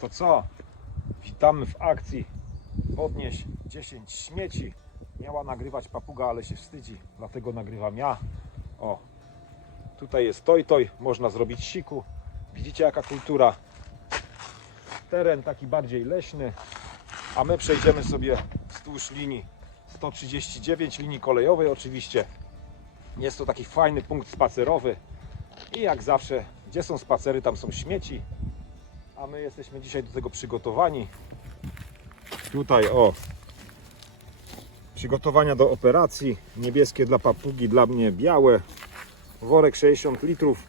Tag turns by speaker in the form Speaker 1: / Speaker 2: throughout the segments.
Speaker 1: to co? Witamy w akcji. Podnieś 10 śmieci. Miała nagrywać papuga, ale się wstydzi, dlatego nagrywam ja. O, tutaj jest toj toj, można zrobić siku. Widzicie jaka kultura. Teren taki bardziej leśny, a my przejdziemy sobie wzdłuż linii 139, linii kolejowej oczywiście. Jest to taki fajny punkt spacerowy i jak zawsze, gdzie są spacery, tam są śmieci, a my jesteśmy dzisiaj do tego przygotowani. Tutaj o przygotowania do operacji, niebieskie dla papugi, dla mnie białe, worek 60 litrów.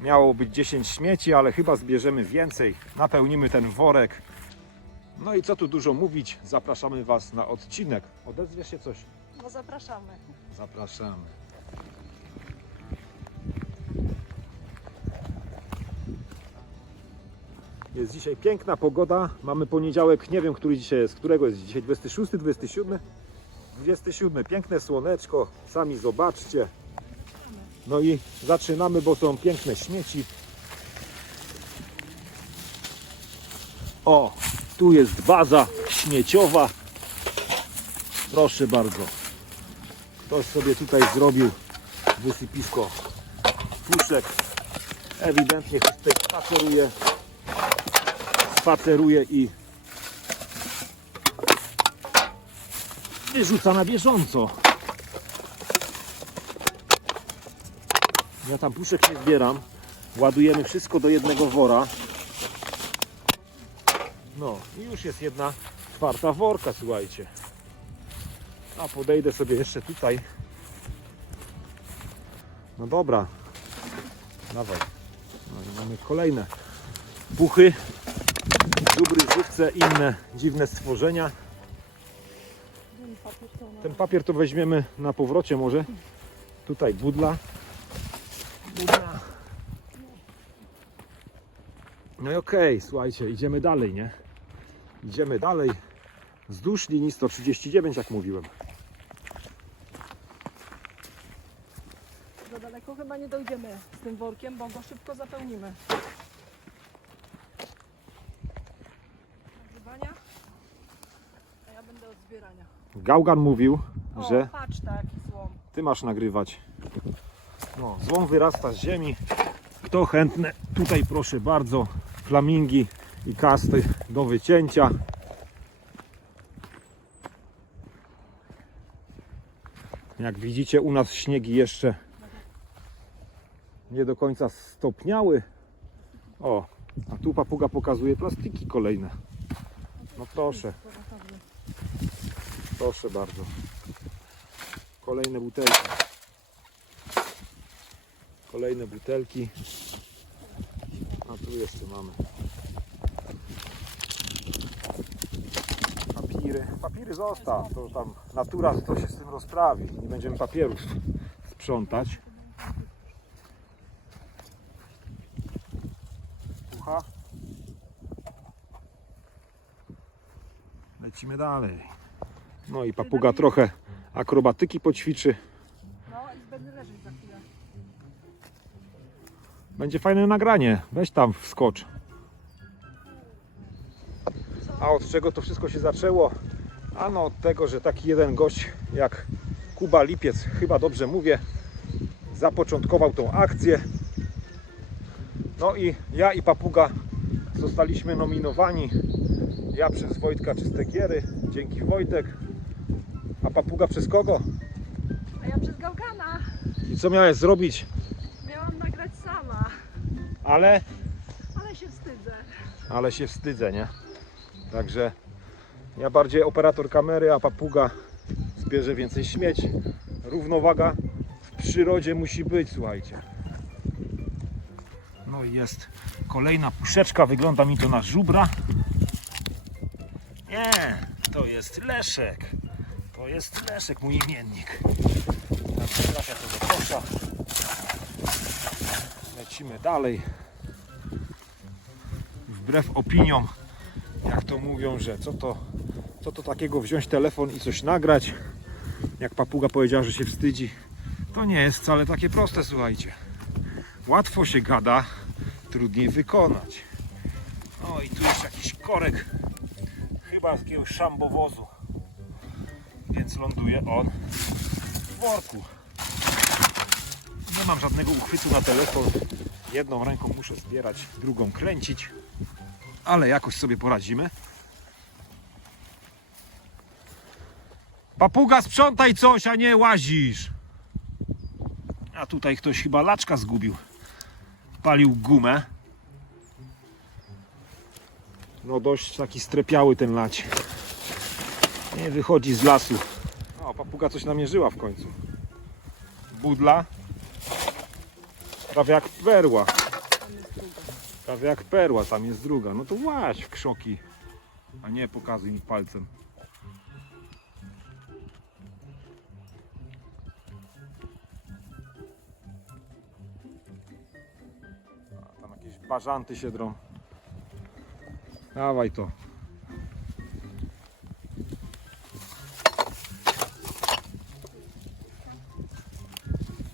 Speaker 1: Miało być 10 śmieci, ale chyba zbierzemy więcej. Napełnimy ten worek. No i co tu dużo mówić, zapraszamy Was na odcinek. Odezwiesz się coś?
Speaker 2: No zapraszamy.
Speaker 1: Zapraszamy. Jest dzisiaj piękna pogoda. Mamy poniedziałek, nie wiem który dzisiaj jest. Którego jest dzisiaj? 26, 27? 27. Piękne słoneczko. Sami zobaczcie. No i zaczynamy, bo są piękne śmieci. O, tu jest baza śmieciowa. Proszę bardzo. Ktoś sobie tutaj zrobił wysypisko puszek. Ewidentnie ktoś tutaj spaceruje. Spaceruje i wyrzuca na bieżąco. Ja tam puszek nie zbieram. Ładujemy wszystko do jednego wora. No i już jest jedna czwarta worka, słuchajcie. A podejdę sobie jeszcze tutaj. No dobra. Dawaj. No i mamy kolejne puchy. Dubry, żywce, inne dziwne stworzenia. Ten papier to weźmiemy na powrocie może. Tutaj budla. Budla. No i okej, słuchajcie, idziemy dalej, nie? Idziemy dalej. Wzdłuż linii 139, jak mówiłem.
Speaker 2: Za daleko chyba nie dojdziemy z tym workiem, bo go szybko zapełnimy. Nagrywania, a ja będę od zbierania.
Speaker 1: Gaugan mówił,
Speaker 2: O,
Speaker 1: że
Speaker 2: patrz taki złom.
Speaker 1: ty masz nagrywać. No, złom wyrasta z ziemi. Kto chętny, tutaj proszę bardzo. Flamingi i kasty do wycięcia. Jak widzicie, u nas śniegi jeszcze nie do końca stopniały. O, a tu papuga pokazuje plastiki kolejne. No proszę. Proszę bardzo. Kolejne butelki. Kolejne butelki. A tu jeszcze mamy. Papiry. Papiry zostaw. To tam natura to się z tym rozprawi. Nie będziemy papierów sprzątać. Pucha. Lecimy dalej. No i papuga trochę akrobatyki poćwiczy.
Speaker 2: No i będę leżeć za chwilę.
Speaker 1: Będzie fajne nagranie. Weź tam wskocz. A od czego to wszystko się zaczęło? Ano od tego, że taki jeden gość jak Kuba Lipiec, chyba dobrze mówię, zapoczątkował tą akcję. No i ja i Papuga zostaliśmy nominowani. Ja przez Wojtka Czyste Giery, dzięki Wojtek. A Papuga przez kogo?
Speaker 2: A ja przez gałgana
Speaker 1: I co miałeś zrobić?
Speaker 2: miałam nagrać sama,
Speaker 1: Ale
Speaker 2: ale się wstydzę.
Speaker 1: ale się wstydzę, nie? Także ja bardziej operator kamery, a papuga zbierze więcej śmieci. Równowaga w przyrodzie musi być, słuchajcie. No i jest kolejna puszeczka, wygląda mi to na żubra. Nie, to jest leszek. To jest leszek, mój imiennik. Trafia to do kosza. Lecimy dalej wbrew opiniom, jak to mówią, że co to, co to takiego wziąć telefon i coś nagrać, jak papuga powiedziała, że się wstydzi, to nie jest wcale takie proste, słuchajcie. Łatwo się gada, trudniej wykonać. O i tu jest jakiś korek chyba z jakiegoś szambowozu. Więc ląduje on w worku. Nie mam żadnego uchwytu na telefon. Jedną ręką muszę zbierać, drugą kręcić. Ale jakoś sobie poradzimy. Papuga, sprzątaj coś, a nie łazisz. A tutaj ktoś chyba laczka zgubił. Palił gumę. No dość taki strepiały ten lać. Nie wychodzi z lasu. O, papuga coś namierzyła w końcu. Budla. Prawie jak perła. Prawie jak perła, tam jest druga. No to łaź w krzoki. A nie pokazuj mi palcem. A, tam jakieś bażanty się drą. Dawaj to.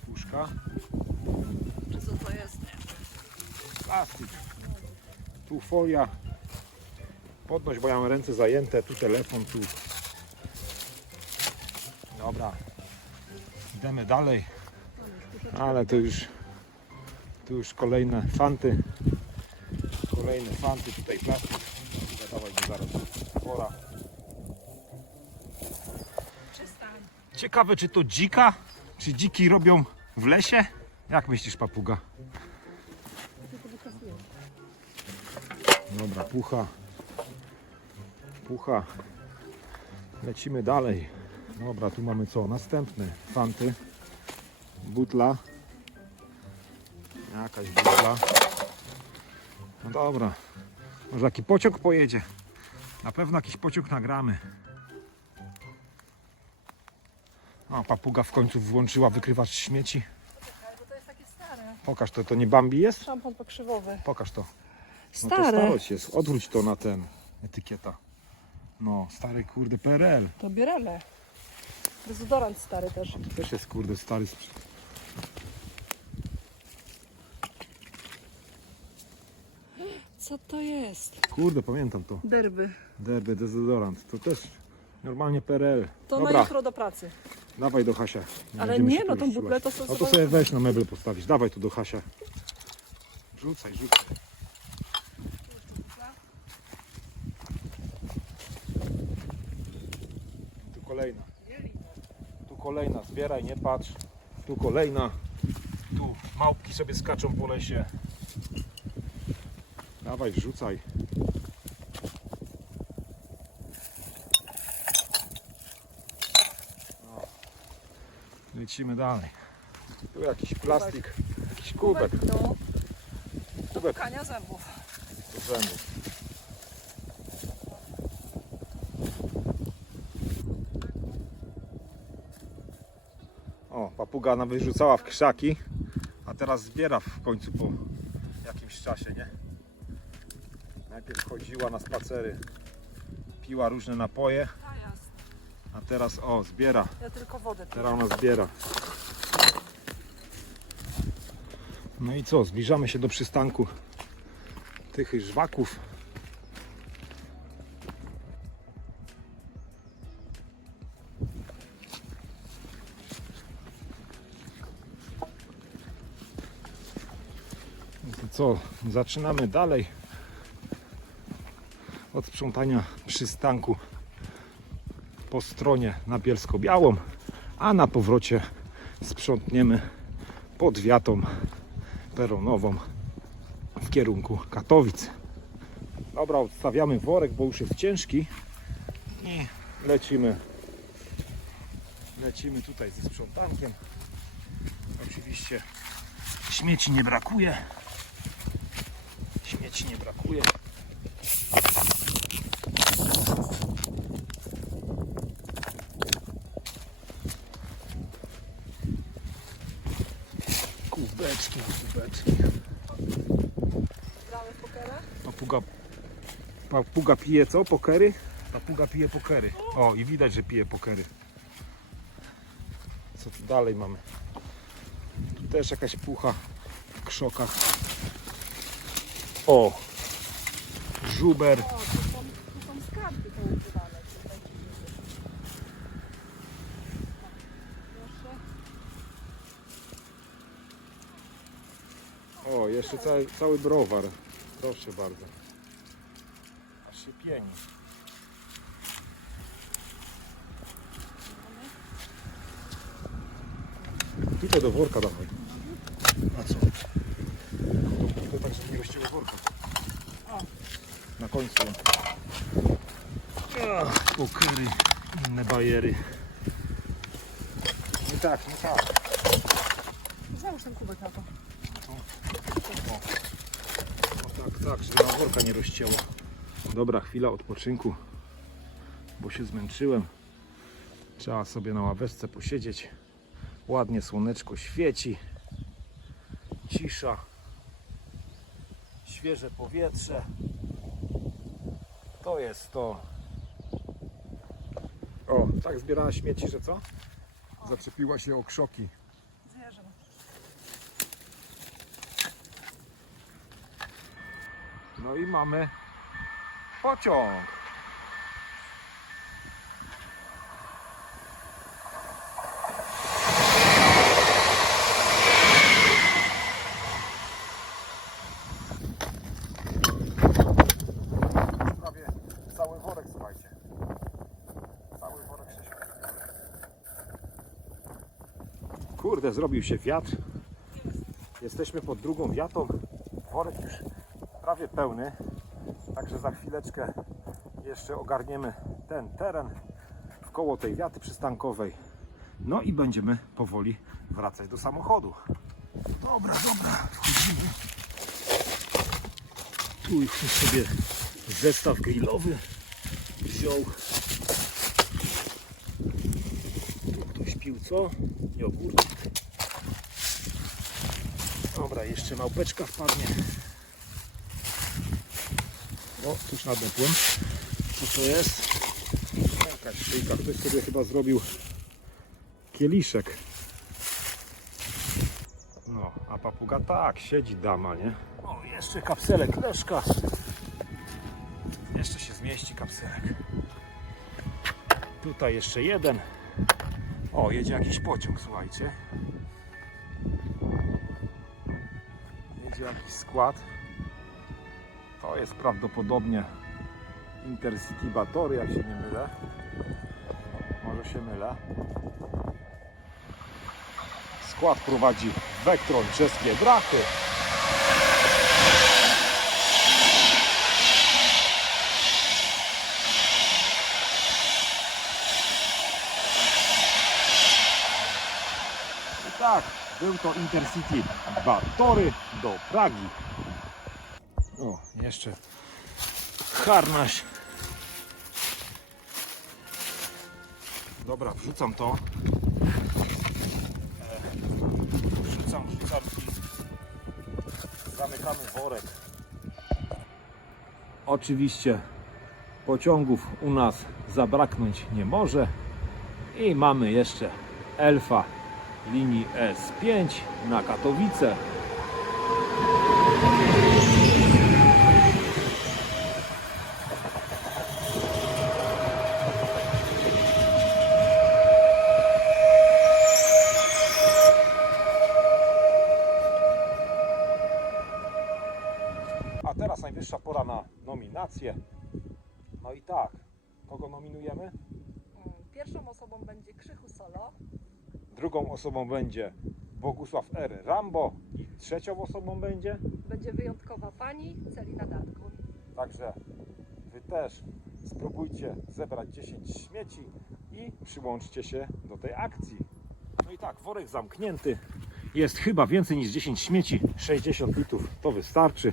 Speaker 1: Puszka.
Speaker 2: Czy co to jest?
Speaker 1: Plastik. Tu folia. Podnoś, bo ja mam ręce zajęte. Tu telefon, tu. Dobra. Idziemy dalej. Ale to już tu już kolejne fanty. Kolejne fanty, tutaj plastik. Dawaj zaraz. Ciekawe czy to dzika? Czy dziki robią w lesie? Jak myślisz papuga? Dobra, pucha. Pucha. Lecimy dalej. Dobra, tu mamy co? Następne fanty. Butla. Jakaś butla. No dobra. Może jaki pociąg pojedzie? Na pewno jakiś pociąg nagramy. O, papuga w końcu włączyła wykrywacz śmieci.
Speaker 2: Ale to jest takie stare.
Speaker 1: Pokaż to, to nie Bambi jest?
Speaker 2: Szampon pokrzywowy.
Speaker 1: Pokaż to. No to
Speaker 2: Stare.
Speaker 1: starość jest. Odwróć to na ten etykieta. No, stary kurde PRL.
Speaker 2: To bieremy. Dezodorant stary też.
Speaker 1: To też jest kurde stary.
Speaker 2: Co to jest?
Speaker 1: Kurde, pamiętam to.
Speaker 2: Derby.
Speaker 1: Derby, dezodorant. To też normalnie PRL.
Speaker 2: To na
Speaker 1: Dobra,
Speaker 2: jutro do pracy.
Speaker 1: dawaj do Hasia.
Speaker 2: Ale
Speaker 1: Będziemy
Speaker 2: nie,
Speaker 1: się
Speaker 2: no tą
Speaker 1: już
Speaker 2: butlę to sobie
Speaker 1: No to sobie weź na meble postawić. Dawaj tu do Hasia. Rzucaj, rzucaj. Tu kolejna. Tu zbieraj, nie patrz. Tu kolejna. Tu małpki sobie skaczą po lesie. Dawaj, wrzucaj. O. Lecimy dalej. Tu jakiś plastik, jakiś kubek,
Speaker 2: Do, do
Speaker 1: kubek
Speaker 2: pukania zębów.
Speaker 1: do zębów. O, papuga wyrzucała w krzaki, a teraz zbiera w końcu po jakimś czasie, nie? Najpierw chodziła na spacery, piła różne napoje, a teraz o, zbiera.
Speaker 2: Ja tylko wodę piję.
Speaker 1: Teraz ona zbiera. No i co? Zbliżamy się do przystanku tych żwaków. Co? Zaczynamy dalej od sprzątania przystanku po stronie na Bielsko-Białą, a na powrocie sprzątniemy pod wiatą peronową w kierunku Katowic. Dobra, odstawiamy worek, bo już jest ciężki i lecimy. Lecimy tutaj ze sprzątankiem. Oczywiście śmieci nie brakuje. Śmieci nie brakuje. Kubeczki, kubeczki.
Speaker 2: Gramy w pokera?
Speaker 1: Papuga, papuga pije co? Pokery? Papuga pije pokery. O, i widać, że pije pokery. Co tu dalej mamy? Tu też jakaś pucha w krzokach. O! Żuber.
Speaker 2: O, to są, to są skarby.
Speaker 1: O, jeszcze cały, cały browar. Proszę bardzo. Aż się pieni. Tutaj do worka dawaj. A co? Żeby nie gościło worka. Na końcu. Ach, pokery, inne bajery. Nie tak, nie tak.
Speaker 2: Załóż ten kubek na to.
Speaker 1: O tak, tak, żeby na worka nie rozcięło. Dobra, chwila odpoczynku, bo się zmęczyłem. Trzeba sobie na ławeczce posiedzieć. Ładnie słoneczko świeci. Cisza. Świeże powietrze. To jest to. O, tak zbierała śmieci, że co? Zaczepiła się o krzoki.
Speaker 2: Zwierzę.
Speaker 1: No i mamy pociąg. Prawie cały worek, słuchajcie. Cały worek się Kurde, zrobił się wiatr. Jesteśmy pod drugą wiatą. Worek już prawie pełny. Także za chwileczkę jeszcze ogarniemy ten teren w koło tej wiaty przystankowej. No i będziemy powoli wracać do samochodu. Dobra, dobra, wchodzimy. Tu już sobie zestaw grillowy wziął. Tu ktoś pił co? Jogurt. Dobra, jeszcze małpeczka wpadnie. O, tuż nadepłem. Co to jest? Jakaś szyjka. Ktoś sobie chyba zrobił kieliszek. No, a papuga tak, siedzi dama, nie? O, jeszcze kapselek, leszka. Jeszcze się zmieści kapselek. Tutaj jeszcze jeden. O, jedzie jakiś pociąg, słuchajcie. Jedzie jakiś skład. To jest prawdopodobnie Intercity Batory, jak się nie mylę. Może się mylę. Skład prowadzi Vectron czeskie brachy. Tak, był to Intercity Batory do Pragi. O, jeszcze harnaś. Dobra, wrzucam to. Wrzucam, wrzucam i zamykamy worek. Oczywiście pociągów u nas zabraknąć nie może. I mamy jeszcze Elfa linii S5 na Katowice. A teraz najwyższa pora na nominację. No i tak, kogo nominujemy?
Speaker 2: Pierwszą osobą będzie Krzychu Solo.
Speaker 1: Drugą osobą będzie Bogusław R. Rambo i trzecią osobą będzie.
Speaker 2: Będzie wyjątkowa pani Celina Datkun.
Speaker 1: Także Wy też spróbujcie zebrać 10 śmieci i przyłączcie się do tej akcji. No i tak, worek zamknięty. Jest chyba więcej niż 10 śmieci. 60 litrów to wystarczy.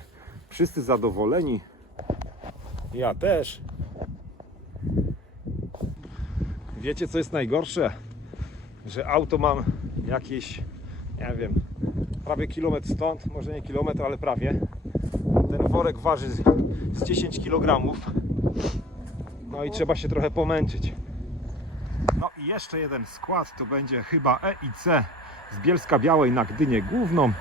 Speaker 1: Wszyscy zadowoleni. Ja też. Wiecie co jest najgorsze? Że auto mam jakieś, nie wiem, prawie kilometr stąd, może nie kilometr, ale prawie. Ten worek waży z- z 10 kg. No i trzeba się trochę pomęczyć. No i jeszcze jeden skład to będzie chyba E i C z Bielska Białej na Gdynię Główną.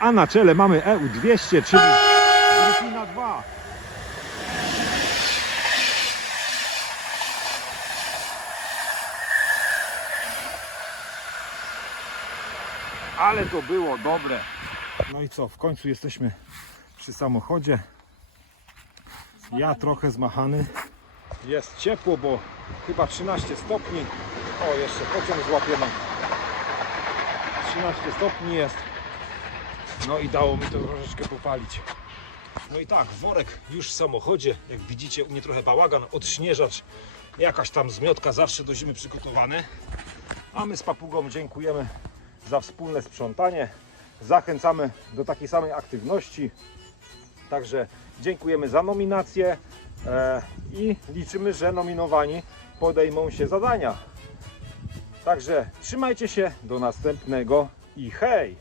Speaker 1: A na czele mamy EU200, czyli Gryfina 2. Ale to było dobre. No i co, w końcu jesteśmy przy samochodzie. Ja trochę zmachany. Jest ciepło, bo chyba 13 stopni. O, jeszcze pociąg złapiemy. 13 stopni jest. No i dało mi to troszeczkę popalić. No i tak, worek już w samochodzie. Jak widzicie, u mnie trochę bałagan, odśnieżacz, jakaś tam zmiotka zawsze do zimy przygotowane. A my z papugą dziękujemy za wspólne sprzątanie. Zachęcamy do takiej samej aktywności. Także dziękujemy za nominację e, i liczymy, że nominowani podejmą się zadania. Także trzymajcie się, do następnego i hej!